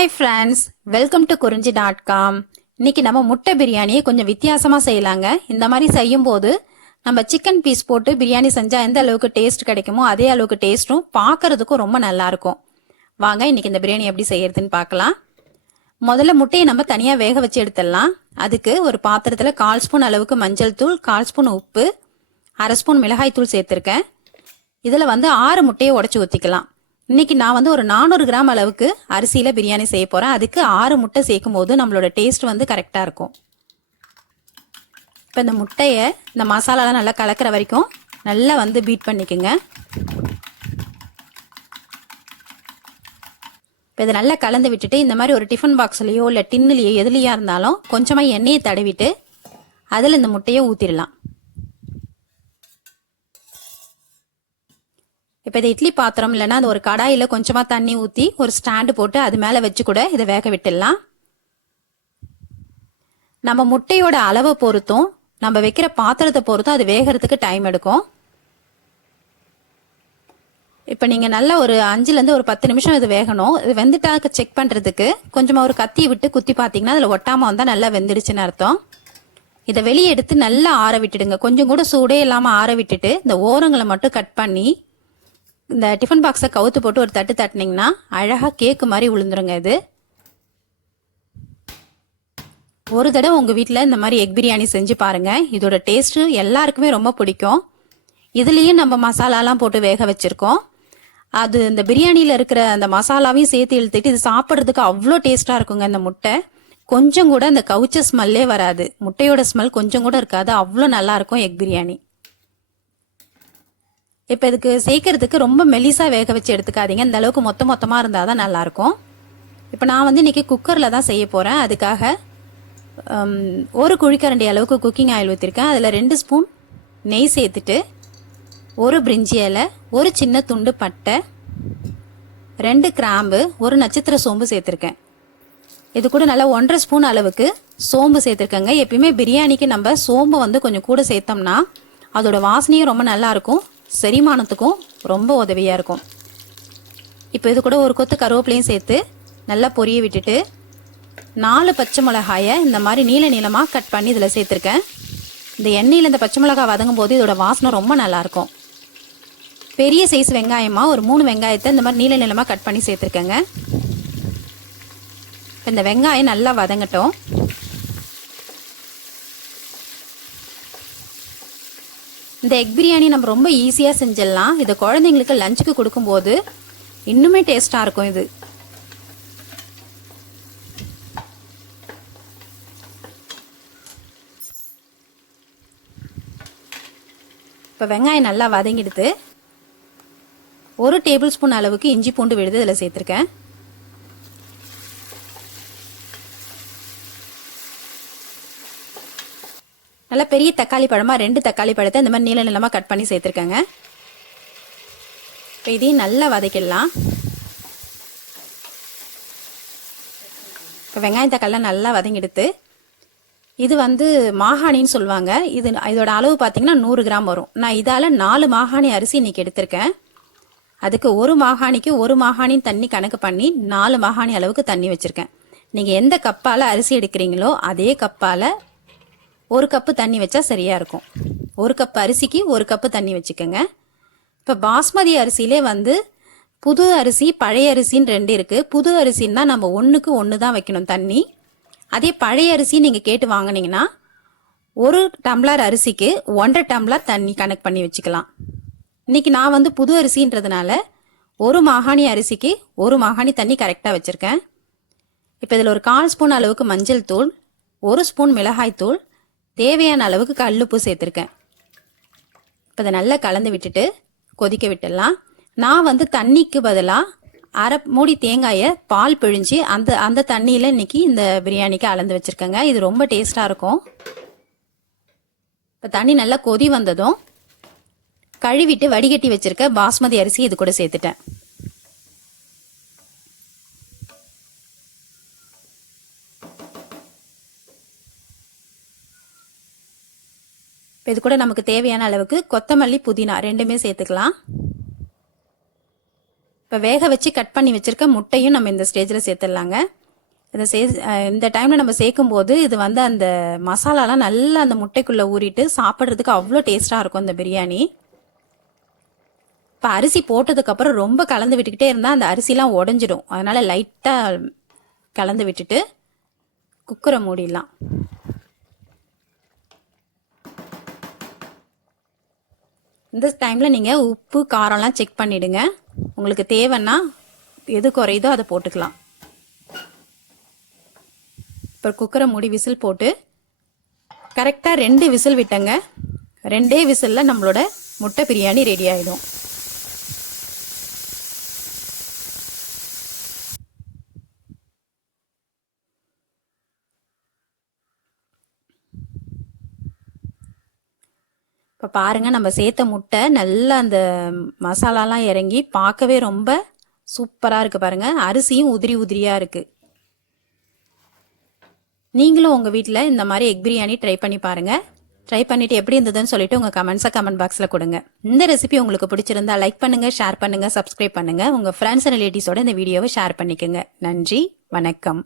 Hi friends, welcome to குறிஞ்சி.com. இன்னைக்கு நம்ம முட்டை பிரியாணியை கொஞ்சம் வித்தியாசமாக செய்யலாங்க. இந்த மாதிரி செய்யும்போது நம்ம சிக்கன் பீஸ் போட்டு பிரியாணி செஞ்சால் எந்த அளவுக்கு டேஸ்ட் கிடைக்குமோ அதே அளவுக்கு டேஸ்ட்டும் பார்க்கறதுக்கும் ரொம்ப நல்லா இருக்கும். வாங்க இன்னைக்கு இந்த பிரியாணி எப்படி செய்யறதுன்னு பார்க்கலாம். முதல்ல முட்டையை நம்ம தனியாக வேக வச்சு எடுத்துடலாம். அதுக்கு ஒரு பாத்திரத்தில் 1/4 ஸ்பூன் அளவுக்கு மஞ்சள் தூள், 1/4 ஸ்பூன் உப்பு, 1/2 ஸ்பூன் மிளகாய் தூள் சேர்த்துருக்கேன். இதில் 6 முட்டையை உடச்சி ஊற்றிக்கலாம். இன்னைக்கு நான் ஒரு 400 கிராம் அளவுக்கு அரிசியில் பிரியாணி செய்ய போகிறேன். அதுக்கு 6 முட்டை சேர்க்கும் போது நம்மளோட டேஸ்ட் கரெக்டாக இருக்கும். இப்போ இந்த முட்டையை இந்த மசாலாலாம் நல்லா கலக்கிற வரைக்கும் நல்லா பீட் பண்ணிக்கோங்க. இப்போ இதை நல்லா கலந்து விட்டுட்டு இந்த மாதிரி ஒரு டிஃபன் பாக்ஸ்லையோ இல்லை டின்னுலையோ எதுலையா இருந்தாலும் கொஞ்சமாக எண்ணெயை தடவிட்டு அதில் இந்த முட்டையை ஊற்றிடலாம். இப்போ இதை இட்லி பாத்திரம் இல்லைன்னா அது ஒரு கடாயில் கொஞ்சமாக தண்ணி ஊற்றி ஒரு ஸ்டாண்டு போட்டு அது மேலே வச்சு கூட இதை வேக விட்டுடலாம். நம்ம முட்டையோட அளவை பொறுத்தும் நம்ம வைக்கிற பாத்திரத்தை பொறுத்தும் அது வேகிறதுக்கு டைம் எடுக்கும். இப்போ நீங்கள் நல்லா ஒரு 5லேருந்து ஒரு 10 நிமிஷம் இது வேகணும். இது வெந்துட்டாக்க செக் பண்ணுறதுக்கு கொஞ்சமாக ஒரு கத்தி விட்டு குத்தி பார்த்தீங்கன்னா அதில் ஒட்டாமல் வந்தால் நல்லா வெந்துடுச்சுன்னு அர்த்தம். இதை வெளியே எடுத்து நல்லா ஆற விட்டுடுங்க. கொஞ்சம் கூட சூடே இல்லாமல் ஆற விட்டுட்டு இந்த ஓரங்களை மட்டும் கட் பண்ணி இந்த டிஃபன் பாக்ஸை கவுத்து போட்டு ஒரு தட்டு தட்டினீங்கன்னா அழகாக கேக்கு மாதிரி விழுந்துருங்க. இது ஒரு தடவை உங்கள் வீட்டில் இந்த மாதிரி எக் பிரியாணி செஞ்சு பாருங்கள். இதோட டேஸ்ட்டு எல்லாருக்குமே ரொம்ப பிடிக்கும். இதுலேயும் நம்ம மசாலாலாம் போட்டு வேக வச்சுருக்கோம். அது இந்த பிரியாணியில் இருக்கிற அந்த மசாலாவையும் சேர்த்து இழுத்துட்டு இது சாப்பிட்றதுக்கு அவ்வளோ டேஸ்ட்டாக இருக்குங்க. இந்த முட்டை கொஞ்சம் கூட அந்த கவுச்ச ஸ்மெல்லே வராது. முட்டையோட ஸ்மெல் கொஞ்சம் கூட இருக்காது. அவ்வளோ நல்லாயிருக்கும் எக் பிரியாணி. இப்போ இதுக்கு சேர்க்கறதுக்கு ரொம்ப மெலிசாக வேக வச்சு எடுத்துக்காதீங்க. இந்த அளவுக்கு மொத்தமாக இருந்தால் தான் நல்லாயிருக்கும். இப்போ நான் இன்றைக்கி குக்கரில் தான் செய்ய போகிறேன். அதுக்காக 1 குழிக்கரண்டி அளவுக்கு குக்கிங் ஆயில் ஊற்றிருக்கேன். அதில் 2 ஸ்பூன் நெய் சேர்த்துட்டு 1 பிரிஞ்சி இலை, 1 சின்ன துண்டு பட்டை, 2 கிராம்பு, 1 நட்சத்திர சோம்பு சேர்த்துருக்கேன். இது கூட நல்லா 1.5 ஸ்பூன் அளவுக்கு சோம்பு சேர்த்துருக்கேங்க. எப்பயுமே பிரியாணிக்கு நம்ம சோம்பு கொஞ்சம் கூட சேர்த்தோம்னா அதோட வாசனையும் ரொம்ப நல்லாயிருக்கும், செரிமானத்துக்கும் ரொம்ப உதவியாக இருக்கும். இப்போ இது கூட ஒரு கொத்து கருவேப்பிலையும் சேர்த்து நல்லா பொரிய விட்டுட்டு 4 பச்சை மிளகாயை இந்த மாதிரி நீளமாக கட் பண்ணி இதில் சேர்த்துருக்கேன். இந்த எண்ணெயில் இந்த பச்சை மிளகாய் வதங்கும் போது இதோட வாசனை ரொம்ப நல்லாயிருக்கும். பெரிய சைஸ் வெங்காயமாக ஒரு 3 வெங்காயத்தை இந்த மாதிரி நீளமாக கட் பண்ணி சேர்த்துருக்கேங்க. இந்த வெங்காயம் நல்லா வதங்கட்டும். இந்த எக் பிரியாணி நம்ம ரொம்ப ஈஸியாக செஞ்சிடலாம். இதை குழந்தைங்களுக்கு லஞ்சுக்கு கொடுக்கும்போது இன்னுமே டேஸ்ட்டாக இருக்கும். இது இப்போ வெங்காயம் நல்லா வதங்கிடுது. 1 டேபிள் ஸ்பூன் அளவுக்கு இஞ்சி பூண்டு விழுது இதில் சேர்த்துருக்கேன். நல்லா பெரிய தக்காளி பழமாக 2 தக்காளி பழத்தை இந்த மாதிரி நீளமாக கட் பண்ணி சேர்த்துருக்கேங்க. இப்போ இதையும் நல்லா வதக்கிடலாம். இப்போ வெங்காயம் தக்காளிலாம் நல்லா வதங்கிடுத்து. இது மாகாணின்னு சொல்லுவாங்க. இதோட அளவு பார்த்தீங்கன்னா 100 கிராம் வரும். நான் இதால் 4 மாகாணி அரிசி இன்றைக்கி எடுத்திருக்கேன். அதுக்கு 1 மாகாணிக்கு 1 மாகாணின்னு தண்ணி கணக்கு பண்ணி 4 மாகாணி அளவுக்கு தண்ணி வச்சுருக்கேன். நீங்கள் எந்த கப்பால் அரிசி எடுக்கிறீங்களோ அதே கப்பால் 1 கப்பு தண்ணி வச்சா சரியாக இருக்கும். 1 கப் அரிசிக்கு 1 கப்பு தண்ணி வச்சுக்கோங்க. இப்போ பாஸ்மதி அரிசியிலே புது அரிசி பழைய அரிசின்னு 2 இருக்குது. புது அரிசின்னா நம்ம 1க்கு 1 தான் வைக்கணும் தண்ணி. அதே பழைய அரிசி நீங்கள் கேட்டு வாங்கினீங்கன்னா 1 டம்ளர் அரிசிக்கு 1.5 டம்ளர் தண்ணி கணக்கு பண்ணி வச்சுக்கலாம். இன்றைக்கி நான் புது அரிசின்றதுனால 1 மாகாணி அரிசிக்கு 1 மாகாணி தண்ணி கரெக்டாக வச்சுருக்கேன். இப்போ இதில் ஒரு 1/4 ஸ்பூன் அளவுக்கு மஞ்சள் தூள், 1 ஸ்பூன் மிளகாய் தூள், தேவையான அளவுக்கு கல்லுப்பு சேர்த்துருக்கேன். இப்போ இதை நல்லா கலந்து விட்டுட்டு கொதிக்க விட்டுடலாம். நான் தண்ணிக்கு பதிலாக 1/2 மூடி தேங்காயை பால் பிழிஞ்சு அந்த தண்ணியில் இன்னைக்கு இந்த பிரியாணிக்கு அளந்து வச்சுருக்கேங்க. இது ரொம்ப டேஸ்ட்டாக இருக்கும். இப்போ தண்ணி நல்லா கொதி வந்ததும் கழுவிட்டு வடிகட்டி வச்சுருக்க பாஸ்மதி அரிசி இது கூட சேர்த்துட்டேன். இது கூட நமக்கு தேவையான அளவுக்கு கொத்தமல்லி, புதினா 2மே சேர்த்துக்கலாம். இப்போ வேக வச்சு கட் பண்ணி வச்சிருக்க முட்டையும் நம்ம இந்த ஸ்டேஜில் சேர்த்துடலாங்க. இதை இந்த டைமில் நம்ம சேர்க்கும் போது இது வந்து அந்த மசாலாலாம் நல்லா அந்த முட்டைக்குள்ளே ஊறிட்டு சாப்பிட்றதுக்கு அவ்வளோ டேஸ்ட்டாக இருக்கும் இந்த பிரியாணி. இப்போ அரிசி போட்டதுக்கப்புறம் ரொம்ப கலந்து விட்டுக்கிட்டே இருந்தால் அந்த அரிசிலாம் உடஞ்சிடும். அதனால் லைட்டாக கலந்து விட்டுட்டு குக்கரை மூடிடலாம். இந்த டைமில் நீங்கள் உப்பு காரம்லாம் செக் பண்ணிவிடுங்க. உங்களுக்கு தேவைன்னா எது குறையுதோ அதை போட்டுக்கலாம். இப்போ குக்கரை மூடி விசில் போட்டு கரெக்டாக 2 விசில் விட்டங்க. 2 விசிலில் நம்மளோட முட்டை பிரியாணி ரெடி ஆகிடும். இப்போ பாருங்கள், நம்ம சேர்த்த முட்டை நல்லா அந்த மசாலாலாம் இறங்கி பார்க்கவே ரொம்ப சூப்பராக இருக்குது. பாருங்கள், அரிசியும் உதிரி உதிரியாக இருக்குது. நீங்களும் உங்கள் வீட்டில் இந்த மாதிரி எக் பிரியாணி ட்ரை பண்ணி பாருங்கள். ட்ரை பண்ணிவிட்டு எப்படி இருந்ததுன்னு சொல்லிட்டு உங்கள் கமெண்ட்ஸை கமெண்ட் பாக்ஸில் கொடுங்க. இந்த ரெசிபி உங்களுக்கு பிடிச்சிருந்தா லைக் பண்ணுங்கள், ஷேர் பண்ணுங்கள், சப்ஸ்கிரைப் பண்ணுங்கள். உங்கள் ஃப்ரெண்ட்ஸ் அண்ட் ரிலேட்டிவ்ஸோட இந்த வீடியோவை ஷேர் பண்ணிக்கோங்க. நன்றி, வணக்கம்.